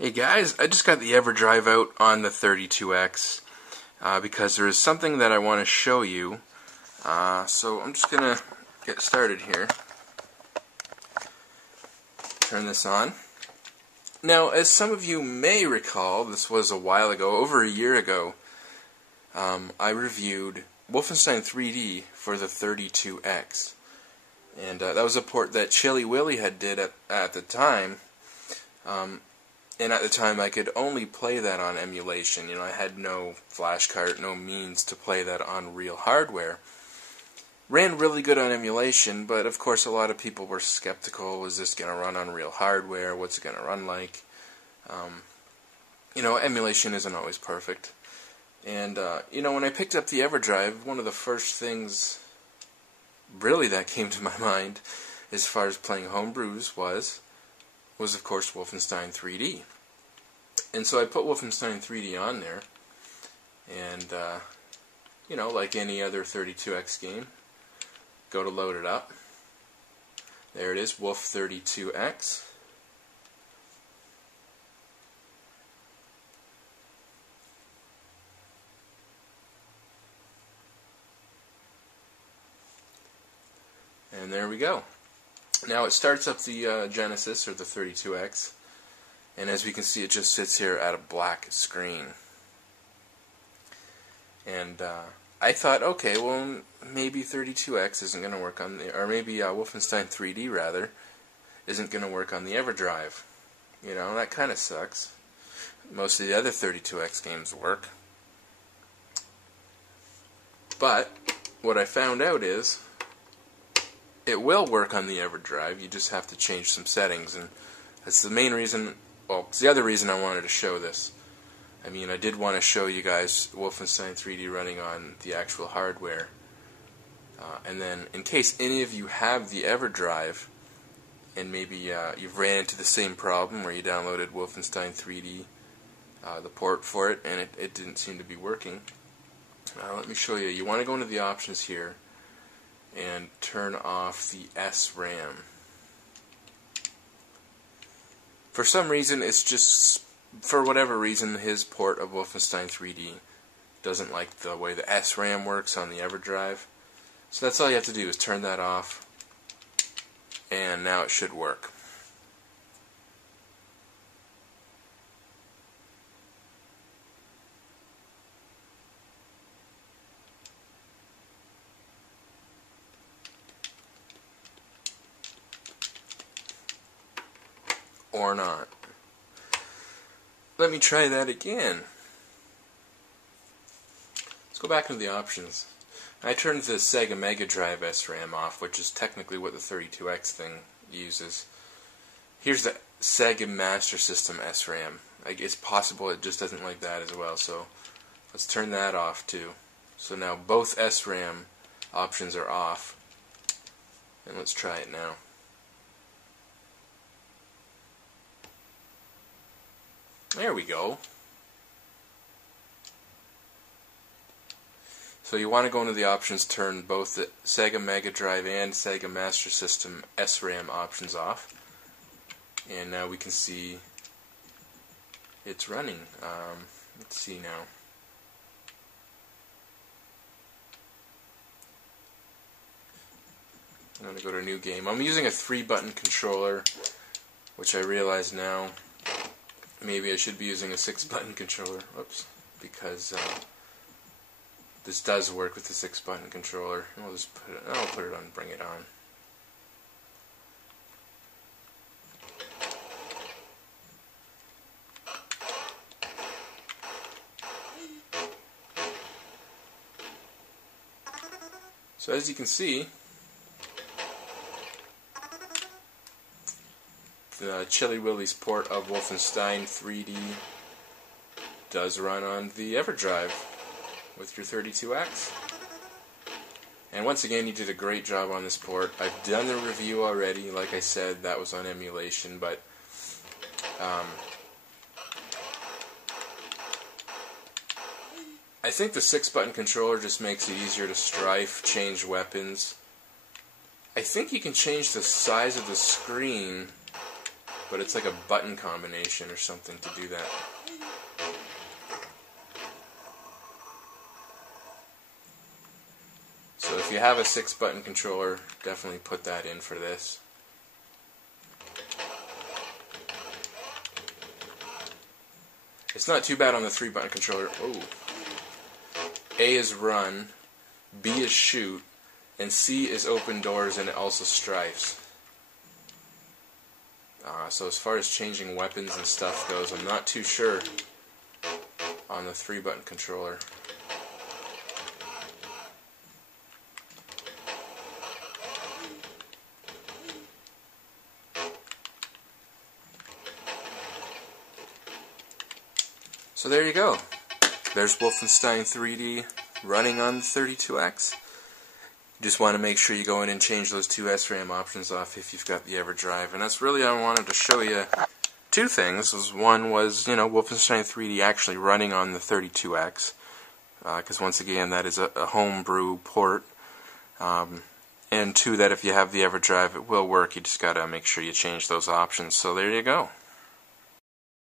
Hey guys, I just got the Everdrive out on the 32X because there is something that I want to show you. So I'm just going to get started here. Turn this on. Now, as some of you may recall, this was a while ago, over a year ago, I reviewed Wolfenstein 3D for the 32X. And that was a port that Willy had did at the time. And at the time, I could only play that on emulation. You know, I had no flashcart, no means to play that on real hardware. Ran really good on emulation, but of course a lot of people were skeptical. Was this going to run on real hardware? What's it going to run like? You know, emulation isn't always perfect. And, you know, when I picked up the Everdrive, one of the first things really that came to my mind as far as playing homebrews was of course Wolfenstein 3D. And so I put Wolfenstein 3D on there, and you know, like any other 32X game, go to load it up. There it is, Wolf32X. And there we go. Now it starts up the Genesis, or the 32X, and as we can see it just sits here at a black screen. And I thought, okay, well maybe 32X isn't going to work on the, or maybe Wolfenstein 3D rather, isn't going to work on the Everdrive. You know, that kind of sucks. Most of the other 32X games work. But what I found out is it will work on the Everdrive. You just have to change some settings, and that's the main reason. Well, it's the other reason I wanted to show this. I mean, I did want to show you guys Wolfenstein 3D running on the actual hardware, and then in case any of you have the Everdrive, and maybe you've ran into the same problem where you downloaded Wolfenstein 3D, the port for it, and it didn't seem to be working. Let me show you. You want to go into the options here and turn off the SRAM. For some reason, it's just, for whatever reason, his port of Wolfenstein 3D doesn't like the way the SRAM works on the Everdrive. So that's all you have to do is turn that off, and now it should work. Or not. Let me try that again. Let's go back into the options. I turned the Sega Mega Drive SRAM off, which is technically what the 32X thing uses. Here's the Sega Master System SRAM. It's possible it just doesn't like that as well, so let's turn that off too. So now both SRAM options are off, and let's try it now. There we go. So you want to go into the options, turn both the Sega Mega Drive and Sega Master System SRAM options off, and now we can see it's running. Let's see now. I'm going to go to a new game. I'm using a 3-button controller, which I realize now maybe I should be using a 6-button controller. Whoops, because this does work with the 6-button controller. I'll just put it on, bring it on. So as you can see, the Willy's port of Wolfenstein 3D does run on the Everdrive with your 32X. And once again, you did a great job on this port. I've done the review already. Like I said, that was on emulation, but I think the 6-button controller just makes it easier to strafe, change weapons. I think you can change the size of the screen but it's like a button combination or something to do that. So if you have a 6-button controller, definitely put that in for this. It's not too bad on the 3-button controller. Oh. A is run, B is shoot, and C is open doors, and it also strifes. So as far as changing weapons and stuff goes, I'm not too sure on the 3-button controller. So there you go. There's Wolfenstein 3D running on the 32X. You just want to make sure you go in and change those 2 SRAM options off if you've got the Everdrive. And that's really, I wanted to show you 2 things. One was, Wolfenstein 3D actually running on the 32X. Because once again, that is a homebrew port. And 2, that if you have the Everdrive, it will work. You just got to make sure you change those options. So there you go.